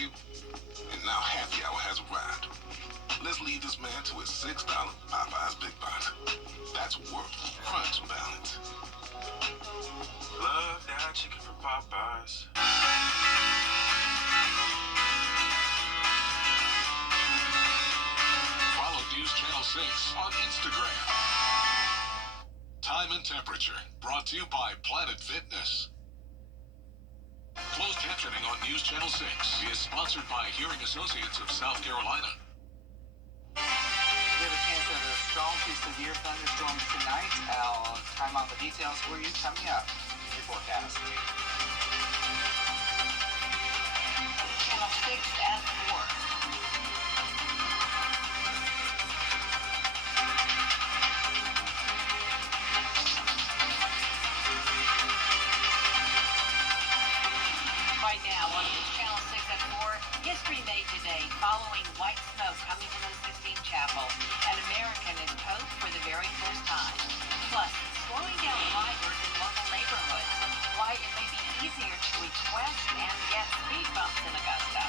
you? And now happy hour has arrived. Let's lead this man to his $6 Popeye's Big Box. That's worth crunch balance. Love that chicken from Popeyes. Follow News Channel 6 on Instagram. Time and temperature brought to you by Planet Fitness. Closed captioning on News Channel 6 is sponsored by Hearing Associates of South Carolina. We have a chance of a strong to severe thunderstorms tonight. I'll time out the details for you coming up in your forecast. Channel 6 and 4. Right now, on News Channel 6 at 4, history made today following white smoke coming from the Sistine Chapel. An American is Pope for the very first time. Plus, slowing down drivers in local neighborhoods. Why it may be easier to request and get speed bumps in Augusta.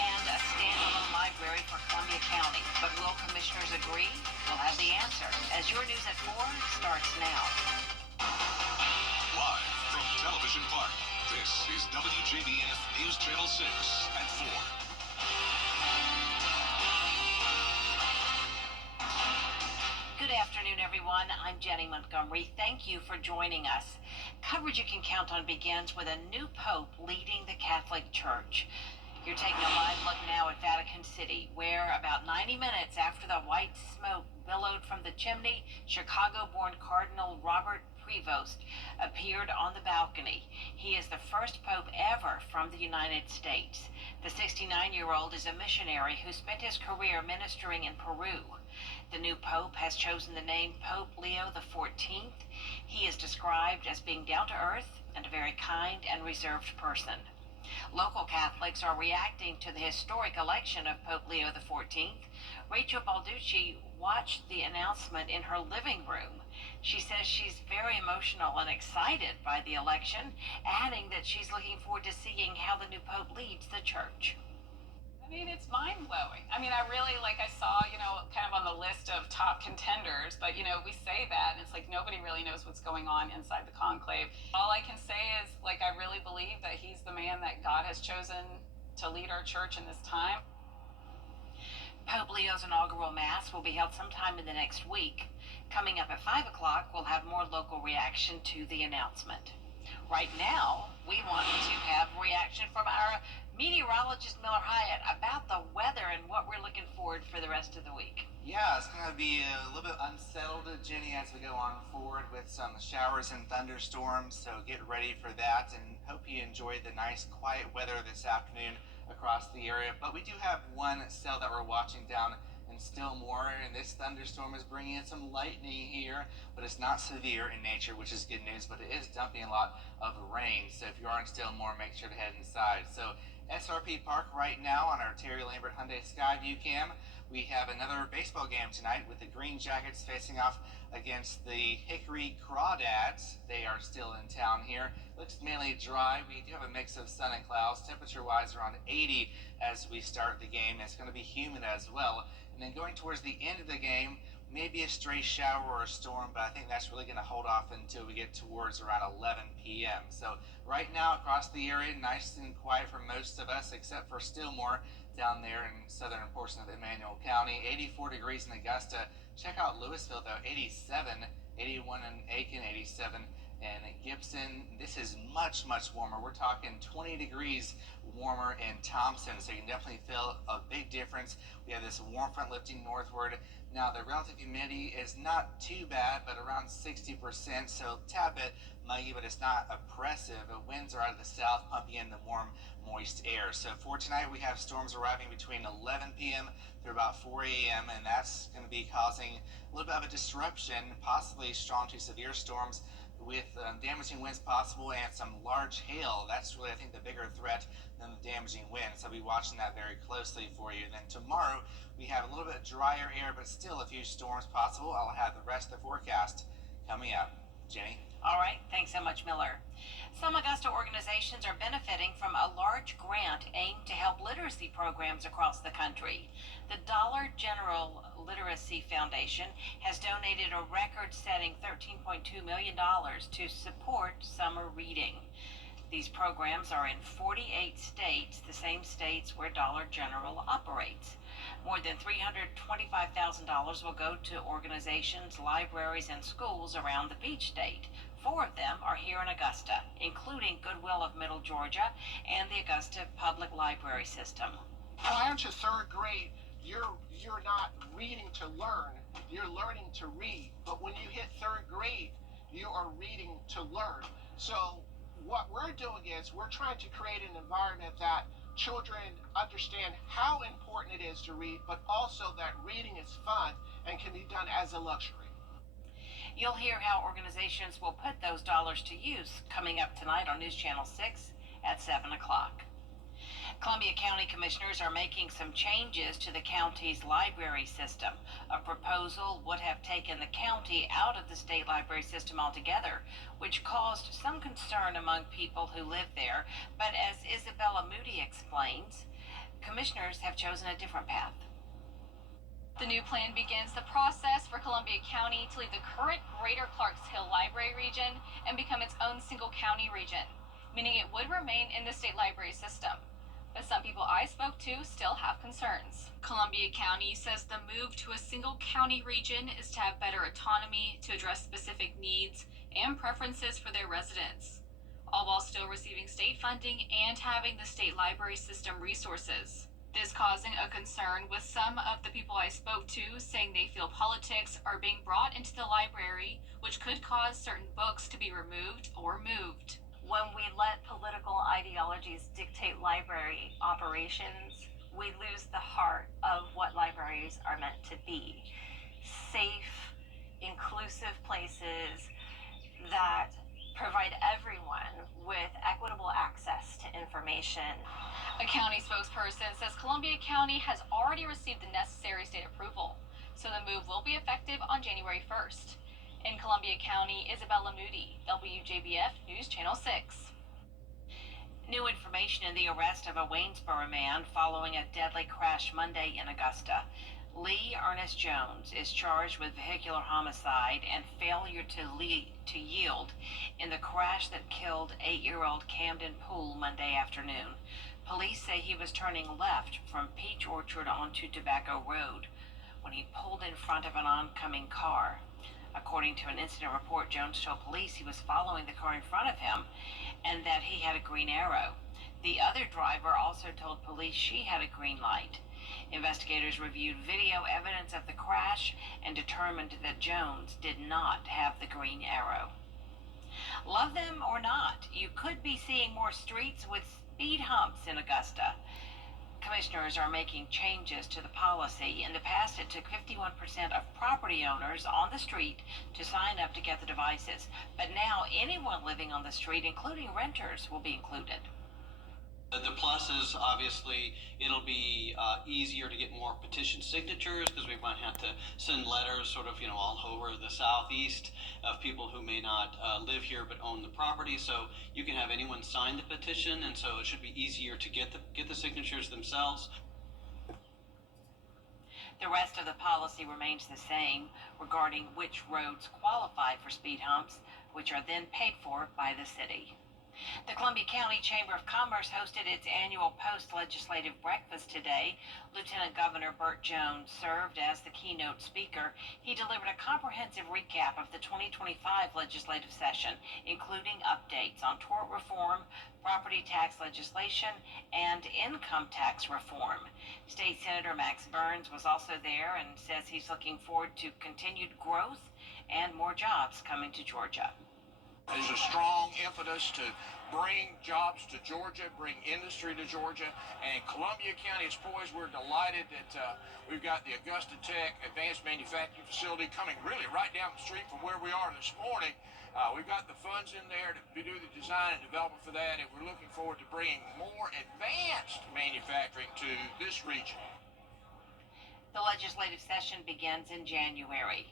And a standalone library for Columbia County. But will commissioners agree? We'll have the answer as your News at 4 starts now. Live from Television Park, this is WJBF News Channel 6 at 4. Good afternoon, everyone. I'm Jenny Montgomery. Thank you for joining us. Coverage you can count on begins with a new pope leading the Catholic Church. You're taking a live look now at Vatican City, where about 90 minutes after the white smoke billowed from the chimney, Chicago-born Cardinal Robert Prevost appeared on the balcony. He is the first pope ever from the United States. The 69-year-old is a missionary who spent his career ministering in Peru. The new pope has chosen the name Pope Leo XIV. He is described as being down to earth and a very kind and reserved person. Local Catholics are reacting to the historic election of Pope Leo XIV. Rachel Balducci watched the announcement in her living room. She says she's very emotional and excited by the election, adding that she's looking forward to seeing how the new pope leads the church. I mean, it's mind-blowing. I mean, I saw, kind of on the list of top contenders, but, we say that, and it's like nobody really knows what's going on inside the conclave. All I can say is, I really believe that he's the man that God has chosen to lead our church in this time. Pope Leo's inaugural Mass will be held sometime in the next week. Coming up at 5 o'clock, we'll have more local reaction to the announcement. Right now, we want to have reaction from our meteorologist Miller Hyatt about the weather and what we're looking forward for the rest of the week. Yeah, it's going to be a little bit unsettled, Jenny, as we go on forward with some showers and thunderstorms, so get ready for that and hope you enjoy the nice quiet weather this afternoon across the area. But we do have one cell that we're watching down in Stillmore, and this thunderstorm is bringing in some lightning here, but it's not severe in nature, which is good news, but it is dumping a lot of rain. So if you are in Stillmore, make sure to head inside. So SRP Park right now on our Terry Lambert Hyundai Skyview cam. We have another baseball game tonight with the Green Jackets facing off against the Hickory Crawdads. They are still in town here. Looks mainly dry. We do have a mix of sun and clouds. Temperature-wise around 80 as we start the game. It's going to be humid as well. And then going towards the end of the game, maybe a stray shower or a storm, but I think that's really going to hold off until we get towards around 11 p.m. So right now across the area, nice and quiet for most of us, except for Stillmore down there in southern portion of Emmanuel County. 84 degrees in Augusta. Check out Louisville though, 87, 81 in Aiken, 87 in Gibson. This is much, much warmer. We're talking 20 degrees warmer in Thompson, so you can definitely feel a big difference. We have this warm front lifting northward. Now the relative humidity is not too bad, but around 60%, so tad bit muggy, but it's not oppressive. The winds are out of the south, pumping in the warm, moist air. So for tonight, we have storms arriving between 11 p.m. through about 4 a.m., and that's going to be causing a little bit of a disruption, possibly strong to severe storms with damaging winds possible and some large hail. That's really, I think, the bigger threat than the damaging wind. So I'll be watching that very closely for you. And then tomorrow, we have a little bit drier air, but still a few storms possible. I'll have the rest of the forecast coming up. Jenny? All right, thanks so much, Miller. Some Augusta organizations are benefiting from a large grant aimed to help literacy programs across the country. The Dollar General Literacy Foundation has donated a record-setting $13.2 million to support summer reading. These programs are in 48 states, the same states where Dollar General operates. More than $325,000 will go to organizations, libraries, and schools around the Peach State. 4 of them are here in Augusta, including Goodwill of Middle Georgia and the Augusta Public Library System. Prior to third grade, you're not reading to learn, you're learning to read. But when you hit third grade, you are reading to learn. So what we're doing is we're trying to create an environment that children understand how important it is to read, but also that reading is fun and can be done as a luxury. You'll hear how organizations will put those dollars to use coming up tonight on News Channel 6 at 7 o'clock. Columbia County Commissioners are making some changes to the county's library system. A proposal would have taken the county out of the state library system altogether, which caused some concern among people who live there. But as Isabella Moody explains, commissioners have chosen a different path. The new plan begins the process for Columbia County to leave the current Greater Clarks Hill Library region and become its own single county region, meaning it would remain in the state library system. But some people I spoke to still have concerns. Columbia County says the move to a single county region is to have better autonomy to address specific needs and preferences for their residents, all while still receiving state funding and having the state library system resources. This causing a concern with some of the people I spoke to saying they feel politics are being brought into the library, which could cause certain books to be removed or moved. When we let political ideologies dictate library operations, we lose the heart of what libraries are meant to be. Safe, inclusive places that provide everyone with equitable access to information. A county spokesperson says Columbia County has already received the necessary state approval, so the move will be effective on January 1st. In Columbia County, Isabella Moody, WJBF News Channel 6. New information in the arrest of a Waynesboro man following a deadly crash Monday in Augusta. Lee Ernest Jones is charged with vehicular homicide and failure to yield in the crash that killed 8-year-old Camden Poole Monday afternoon. Police say he was turning left from Peach Orchard onto Tobacco Road when he pulled in front of an oncoming car. According to an incident report, Jones told police he was following the car in front of him and that he had a green arrow. The other driver also told police she had a green light. Investigators reviewed video evidence of the crash and determined that Jones did not have the green arrow. Love them or not, you could be seeing more streets with speed humps in Augusta. Commissioners are making changes to the policy. In the past, it took 51% of property owners on the street to sign up to get the devices. But now anyone living on the street, including renters, will be included. The plus is obviously it'll be easier to get more petition signatures because we might have to send letters sort of, all over the southeast of people who may not live here but own the property. So you can have anyone sign the petition, and so it should be easier to get the signatures themselves. The rest of the policy remains the same regarding which roads qualify for speed humps, which are then paid for by the city. The Columbia County Chamber of Commerce hosted its annual post-legislative breakfast today. Lieutenant Governor Burt Jones served as the keynote speaker. He delivered a comprehensive recap of the 2025 legislative session, including updates on tort reform, property tax legislation, and income tax reform. State Senator Max Burns was also there and says he's looking forward to continued growth and more jobs coming to Georgia. There's a strong impetus to bring jobs to Georgia, bring industry to Georgia, and Columbia County is poised. We're delighted that we've got the Augusta Tech Advanced Manufacturing Facility coming really right down the street from where we are this morning. We've got the funds in there to do the design and development for that, and we're looking forward to bringing more advanced manufacturing to this region. The legislative session begins in January.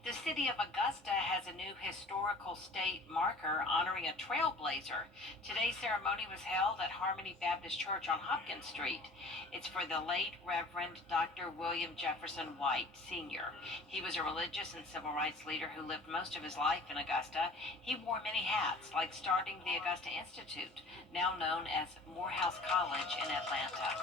The city of Augusta has a new historical state marker honoring a trailblazer. Today's ceremony was held at Harmony Baptist Church on Hopkins Street. It's for the late Reverend Dr. William Jefferson White, Sr. He was a religious and civil rights leader who lived most of his life in Augusta. He wore many hats, like starting the Augusta Institute, now known as Morehouse College in Atlanta.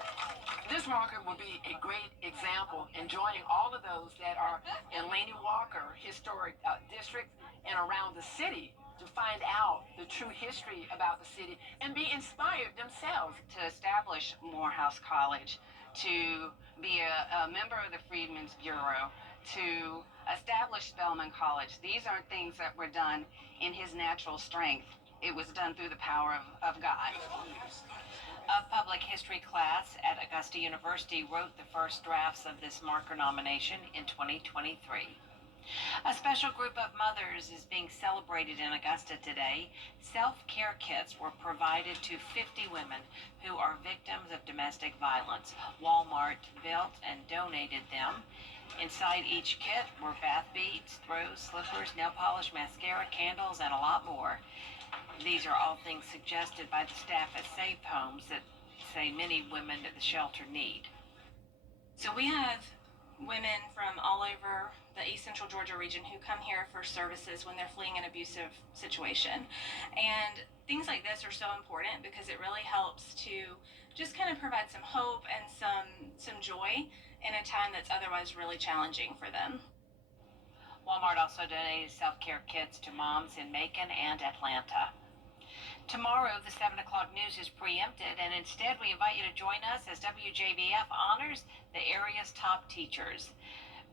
This marker will be a great example in joining all of those that are in Laney Walker Historic District and around the city to find out the true history about the city and be inspired themselves. To establish Morehouse College, to be a member of the Freedmen's Bureau, to establish Spelman College. These aren't things that were done in his natural strength. It was done through the power of God. A public history class at Augusta University wrote the first drafts of this marker nomination in 2023. A special group of mothers is being celebrated in Augusta today. Self-care kits were provided to 50 women who are victims of domestic violence. Walmart built and donated them. Inside each kit were bath beads, throws, slippers, nail polish, mascara, candles, and a lot more. These are all things suggested by the staff at Safe Homes that say many women at the shelter need. So we have women from all over the East Central Georgia region who come here for services when they're fleeing an abusive situation. And things like this are so important because it really helps to just kind of provide some hope and some joy in a time that's otherwise really challenging for them. Walmart also donated self-care kits to moms in Macon and Atlanta. Tomorrow, the 7 o'clock news is preempted, and instead we invite you to join us as WJBF honors the area's top teachers.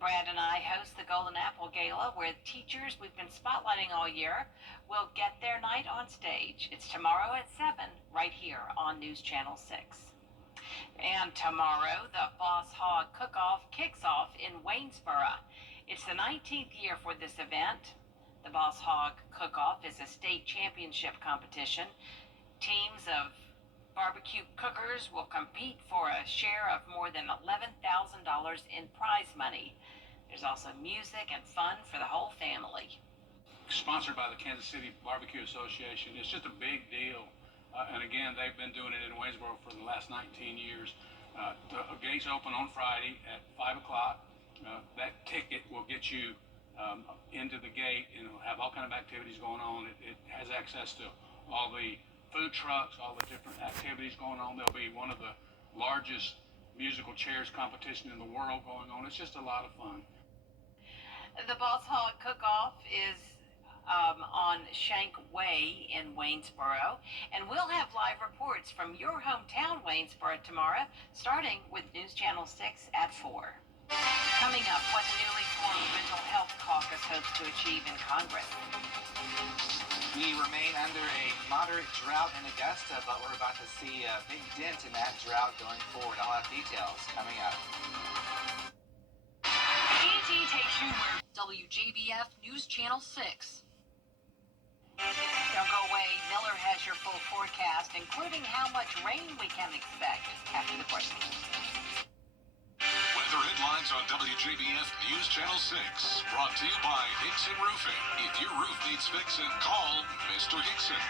Brad and I host the Golden Apple Gala, where teachers we've been spotlighting all year will get their night on stage. It's tomorrow at 7, right here on News Channel 6. And tomorrow, the Boss Hog Cook-Off kicks off in Waynesboro. It's the 19th year for this event. The Boss Hog Cook-Off is a state championship competition. Teams of barbecue cookers will compete for a share of more than $11,000 in prize money. There's also music and fun for the whole family. Sponsored by the Kansas City Barbecue Association. It's just a big deal. And again, they've been doing it in Waynesboro for the last 19 years. The gates open on Friday at 5 o'clock. That ticket will get you into the gate and have all kind of activities going on. It has access to all the food trucks, all the different activities going on. There'll be one of the largest musical chairs competition in the world going on. It's just a lot of fun. The Boss Hog Cook-Off is on Shank Way in Waynesboro, and we'll have live reports from your hometown Waynesboro tomorrow, starting with News Channel 6 at 4. Coming up, what the newly formed Mental Health Caucus hopes to achieve in Congress. We remain under a moderate drought in Augusta, but we're about to see a big dent in that drought going forward. I'll have details coming up. ET takes you where WJBF News Channel 6. Don't go away. Miller has your full forecast, including how much rain we can expect after the break. Weather headlines on WJBF News Channel 6. Brought to you by Hickson Roofing. If your roof needs fixing, call Mr. Hickson.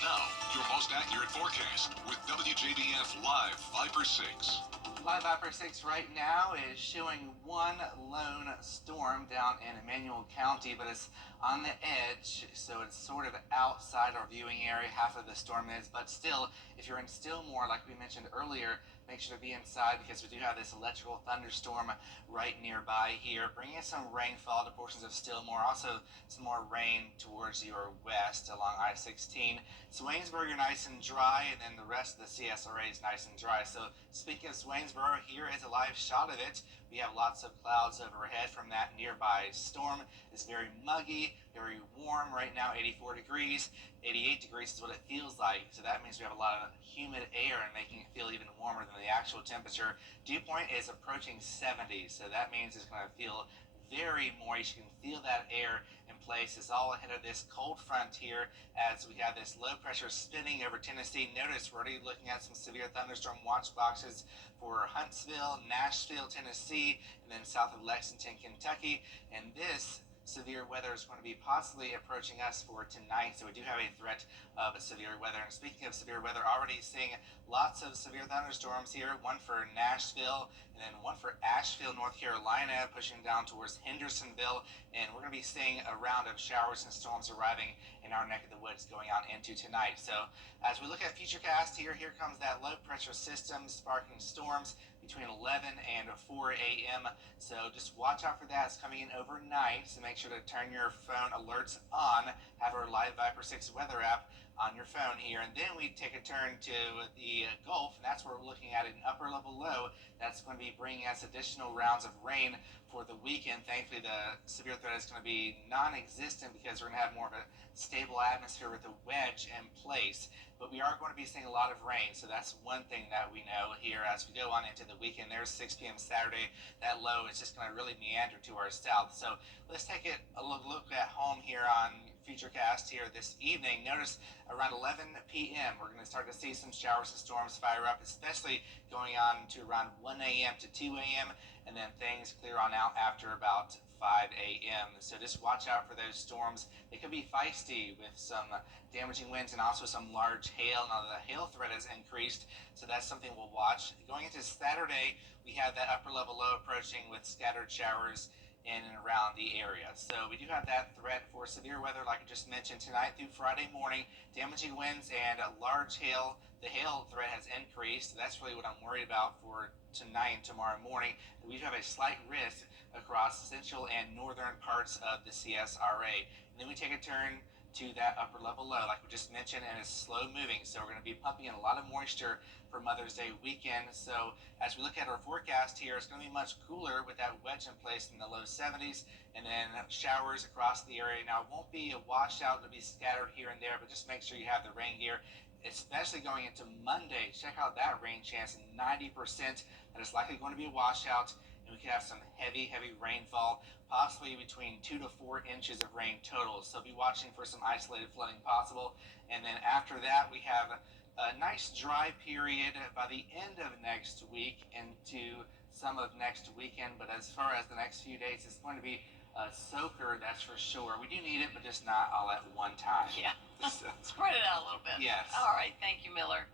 Now, your most accurate forecast with WJBF Live Viper 6. Live Viper 6 right now is showing one lone storm down in Emmanuel County, but it's on the edge, so it's sort of outside our viewing area. Half of the storm is, but still, if you're in Stillmore, like we mentioned earlier, make sure to be inside because we do have this electrical thunderstorm right nearby here, bringing some rainfall to portions of Stillmore, also some more rain towards your west along I-16. Swainsboro, you're nice and dry, and then the rest of the CSRA is nice and dry. So speaking of Swainsboro, here is a live shot of it. We have lots of clouds overhead from that nearby storm. It's very muggy, very warm right now, 84 degrees. 88 degrees is what it feels like. So that means we have a lot of humid air and making it feel even warmer than the actual temperature. Dew point is approaching 70, so that means it's going to feel very moist. You can feel that air in places all ahead of this cold front here as we have this low pressure spinning over Tennessee. Notice we're already looking at some severe thunderstorm watch boxes for Huntsville, Nashville, Tennessee, and then south of Lexington, Kentucky. And this severe weather is going to be possibly approaching us for tonight, so we do have a threat of severe weather. And speaking of severe weather, already seeing lots of severe thunderstorms here, one for Nashville and then one for Asheville, North Carolina, pushing down towards Hendersonville, and we're going to be seeing a round of showers and storms arriving in our neck of the woods going on into tonight. So as we look at Futurecast here comes that low pressure system sparking storms between 11 and 4 a.m. So just watch out for that. It's coming in overnight, so make sure to turn your phone alerts on. Have our live Viper 6 weather app on your phone here. And then we take a turn to the Gulf, and that's where we're looking at an upper level low that's going to be bringing us additional rounds of rain for the weekend. Thankfully, the severe threat is going to be non-existent because we're going to have more of a stable atmosphere with a wedge in place. But we are going to be seeing a lot of rain, so that's one thing that we know here as we go on into the weekend. There's 6 p.m. Saturday. That low is just going to really meander to our south. So let's take a look at home here on Futurecast here this evening. Notice around 11 p.m. we're going to start to see some showers and storms fire up, especially going on to around 1 a.m. to 2 a.m. and then things clear on out after about 5 a.m. So just watch out for those storms. They could be feisty with some damaging winds and also some large hail. Now the hail threat has increased, so that's something we'll watch. Going into Saturday, we have that upper level low approaching with scattered showers in and around the area. So we do have that threat for severe weather, like I just mentioned, tonight through Friday morning. Damaging winds and large hail. The hail threat has increased. That's really what I'm worried about for tonight and tomorrow morning. We have a slight risk across central and northern parts of the CSRA. And then we take a turn to that upper level low, like we just mentioned, and it's slow moving. So we're going to be pumping in a lot of moisture for Mother's Day weekend. So as we look at our forecast here, it's going to be much cooler with that wedge in place in the low 70s, and then showers across the area. Now it won't be a washout, it'll be scattered here and there, but just make sure you have the rain gear, especially going into Monday. Check out that rain chance, 90% that it's likely going to be a washout, and we could have some heavy rainfall, possibly between 2 to 4 inches of rain total. So be watching for some isolated flooding possible. And then after that, we have a nice dry period by the end of next week into some of next weekend. But as far as the next few days, it's going to be a soaker, that's for sure. We do need it, but just not all at one time. Yeah. So, Spread it out a little bit. yes. All right. Thank you, Miller.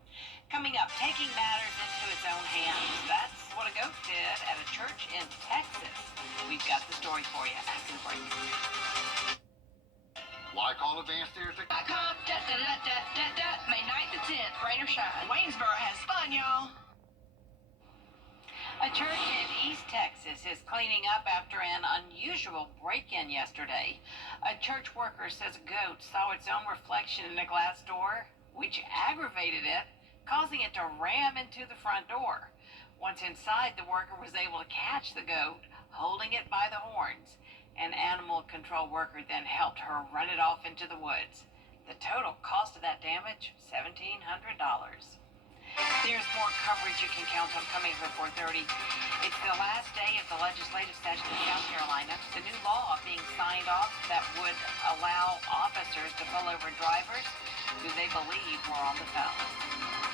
Coming up, taking matters into its own hands. That's what a goat did at a church in Texas. We've got the story for you after the break. Like all advanced ears to May 9th to 10th, rain or shine. Waynesboro has fun, y'all. A church in East Texas is cleaning up after an unusual break-in yesterday. A church worker says a goat saw its own reflection in a glass door, which aggravated it, causing it to ram into the front door. Once inside, the worker was able to catch the goat, holding it by the horns. An animal control worker then helped her run it off into the woods. The total cost of that damage, $1,700. There's more coverage you can count on coming for 4:30. It's the last day of the legislative session in South Carolina. The new law being signed off that would allow officers to pull over drivers who they believe were on the phone.